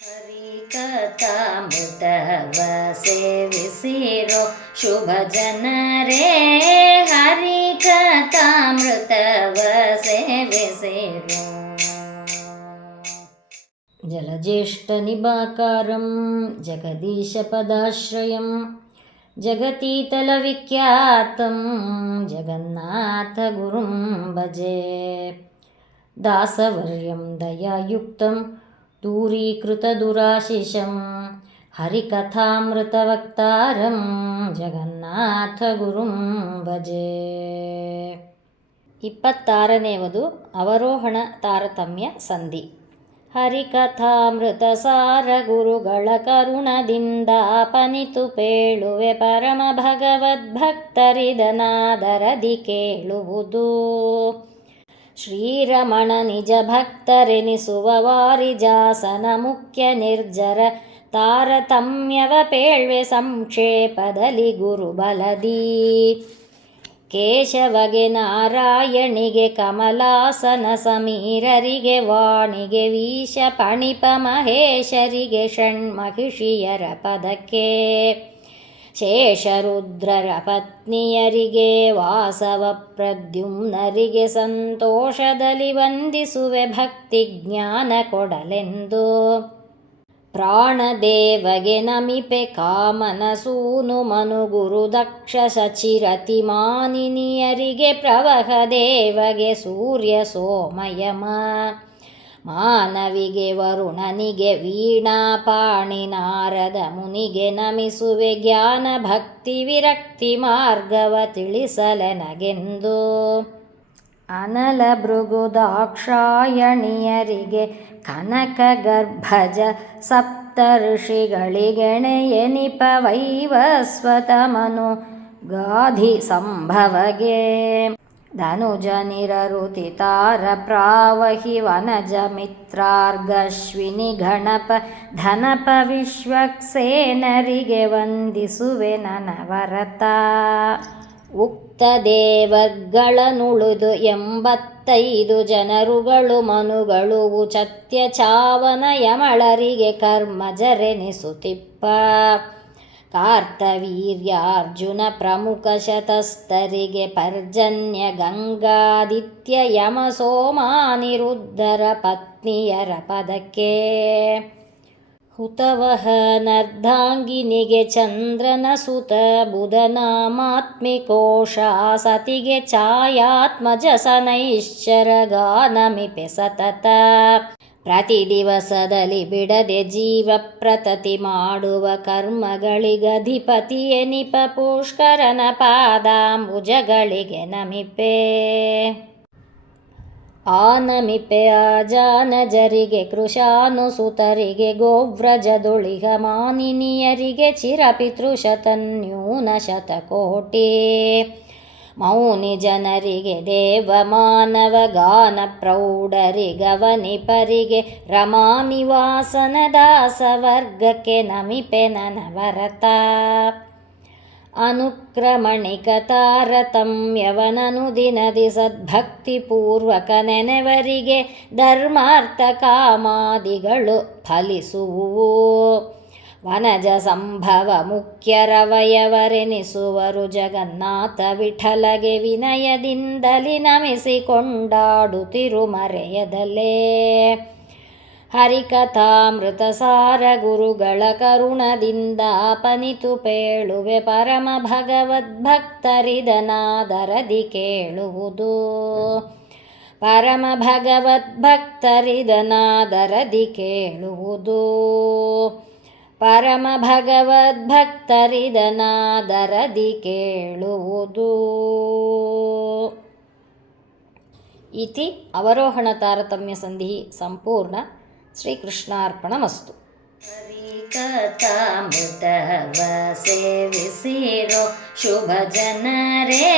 ಹರಿಕಥಾಮೃತವ ಸೇವಿಸಿರೋ ಶುಭ ಜನರೇ, ಹರಿಕಥಾಮೃತವ ಸೇವಿಸಿರೋ. ಜಲಜ್ಯೇಷ್ಠನಿಭಾಕಾರಂ ಜಗದೀಶಪದಾಶ್ರಯಂ ಜಗತೀತಲವಿಖ್ಯಾತಂ ಜಗನ್ನಾಥಗುರುಂ ಭಜೆ. ದಾಸವರ್ಯಂ ದಯಾಯುಕ್ತಂ ದೂರೀಕೃತದುರಾಶಿಷಂ ಹರಿಕಥಾಮೃತವಕ್ತಾರಂ ಜಗನ್ನಾಥಗುರುಂ ಭಜೆ. 26ನೇವದು ಅವರೋಹಣ ತಾರತಮ್ಯ ಸಂಧಿ. ಹರಿಕಥಾಮೃತ ಸಾರ ಗುರುಗಳ ಕರುಣದಿಂದ ಅಪನಿತು ಪೇಳುವೆ, ಪರಮ ಭಗವದ್ಭಕ್ತರಿದನಾದರದಿ ಕೇಳುವುದು. ಶ್ರೀರಮಣ ನಿಜ ಭಕ್ತರೆನಿಸುವ ವಾರಿಜಾಸನ ಮುಖ್ಯ ನಿರ್ಜರ ತಾರತಮ್ಯವ ಪೇಳ್ವೆ ಸಂಕ್ಷೇಪದಲ್ಲಿ ಗುರುಬಲದಿ. ಕೇಶವಗೆ ನಾರಾಯಣಿಗೆ ಕಮಲಾಸನ ಸಮೀರರಿಗೆ ವಾಣಿಗೆ ವೀಶ ಪಣಿಪ ಮಹೇಶರಿಗೆ ಷಣ್ಮಹಿಷಿಯರ ಪದಕ್ಕೆ ಶೇಷರುದ್ರರ ಪತ್ನಿಯರಿಗೆ ವಾಸವ ಪ್ರದ್ಯುಮ್ನರಿಗೆ ಸಂತೋಷದಲ್ಲಿ ವಂದಿಸುವೆ ಭಕ್ತಿ ಜ್ಞಾನ ಕೊಡಲೆಂದು. ಪ್ರಾಣದೇವಗೆ ನಮಿಪೆ ಕಾಮನ ಸೂನು ಮನುಗುರು ದಕ್ಷ ಶಚಿರತಿ ಮಾನಿನಿಯರಿಗೆ ಪ್ರವಹ ದೇವಗೆ ಸೂರ್ಯ ಸೋಮಯಮ ಮಾನವಿಗೆ ವರುಣನಿಗೆ ವೀಣಾಪಾಣಿ ನಾರದ ಮುನಿಗೆ ನಮಿಸುವೆ ಜ್ಞಾನ ಭಕ್ತಿ ವಿರಕ್ತಿ ಮಾರ್ಗವ ತಿಳಿಸಲೆನಗೆಂದು. ಅನಲ ಭೃಗುದಾಕ್ಷಾಯಣಿಯರಿಗೆ ಕನಕ ಗರ್ಭಜ ಸಪ್ತ ಋಷಿಗಳಿಗೆಣೆಯನಿಪ ವೈವಸ್ವತ ಮನು ಗಾಧಿ ಸಂಭವಗೆ ಧನುಜ ನಿರರುತಿ ತಾರ ಪ್ರಾವಹಿ ವನಜ ಮಿತ್ರಾರ್ಗಶ್ವಿನಿ ಗಣಪ ಧನಪ ವಿಶ್ವಕ್ಸೇನರಿಗೆ ವಂದಿಸುವೆ ನನವರತ. ಉಕ್ತ ದೇವಗಳನುಳುದು 85 ಜನರುಗಳು ಮನುಗಳು ಚತ್ಯ ಚಾವನ ಯಮಳರಿಗೆ ಕರ್ಮಜರೆನಿಸುತ್ತಿಪ್ಪ. ಕಾರ್ತವೀರ್ಯಾರ್ಜುನ ಪ್ರಮುಖ ಶತಸ್ಥರಿಗೆ ಪರ್ಜನ್ಯ ಗಂಗಾದಿತ್ಯ ಯಮ ಸೋಮಾನಿರುದ್ಧರ ಪತ್ನಿಯರ ಪದಕ್ಕೆ ಹುತವಹ ನರ್ಧಾಂಗಿನಿಗೆ ಚಂದ್ರನ ಸುತ ಬುಧನಾಮಾತ್ಮಿಕೋಶ ಸತಿಗೆ ಛಾಯಾತ್ಮಜ ಸನೈಶ್ಚರ ಗಾನಮಿಪೆ ಸತತ. ಪ್ರತಿ ದಿವಸದಲ್ಲಿ ಬಿಡದೆ ಜೀವ ಪ್ರತತಿ ಮಾಡುವ ಕರ್ಮಗಳಿಗಧಿಪತಿ ಎನಿಪ ಪುಷ್ಕರನ ಪಾದಾಂಬುಜಗಳಿಗೆ ನಮಿಪೆ. ಆನಮಿಪೆ ಆಜಾನಜರಿಗೆ ಕೃಶಾನುಸುತರಿಗೆ ಗೋವ್ರಜದುಳಿಗ ಮಾನಿನಿಯರಿಗೆ ಚಿರಪಿತೃಶತನ್ಯೂನ ಶತಕೋಟಿ. ಮೌನಿ ಜನರಿಗೆ ದೇವಮಾನವ ಗಾನ ಪ್ರೌಢರಿಗವನಿಪರಿಗೆ ರಮಾನಿವಾಸನ ದಾಸವರ್ಗಕ್ಕೆ ನಮಿಪೆ ನನವರತ. ಅನುಕ್ರಮಣಿಕ ತಾರತಮ್ಯವನನು ದಿನದಿ ಸದ್ಭಕ್ತಿಪೂರ್ವಕ ನೆನೆವರಿಗೆ ಧರ್ಮಾರ್ಥ ಕಾಮಾದಿಗಳು ಫಲಿಸುವು. ವನಜ ಸಂಭವ ಮುಖ್ಯರವಯವರೆನಿಸುವರು ಜಗನ್ನಾಥ ವಿಠಲಗೆ ವಿನಯದಿಂದಲಿ ನಮಿಸಿಕೊಂಡಾಡುತ್ತಿರು ಮರೆಯದಲೇ. ಹರಿಕಥಾಮೃತ ಸಾರ ಗುರುಗಳ ಕರುಣದಿಂದ ಅಪನಿತು ಪೇಳುವೆ, ಪರಮ ಭಗವದ್ಭಕ್ತರಿದನಾದರದಿ ಕೇಳುವುದು. ಪರಮ ಭಗವದ್ಭಕ್ತರಿದನಾದರದಿ ಕೇಳುವುದು. ಪರಮ ಭಗವದ್ಭಕ್ತರಿದನಾದರದಿ ಕೇಳುವುದು. ಇತಿ ಅವರೋಹಣ ತಾರತಮ್ಯ ಸಂಧಿ ಸಂಪೂರ್ಣ. ಶ್ರೀಕೃಷ್ಣಾರ್ಪಣಮಸ್ತು. ಹರಿಕಥಾಮೃತವ ಸೇವಿಸಿರೋ ಶುಭ ಜನರೇ,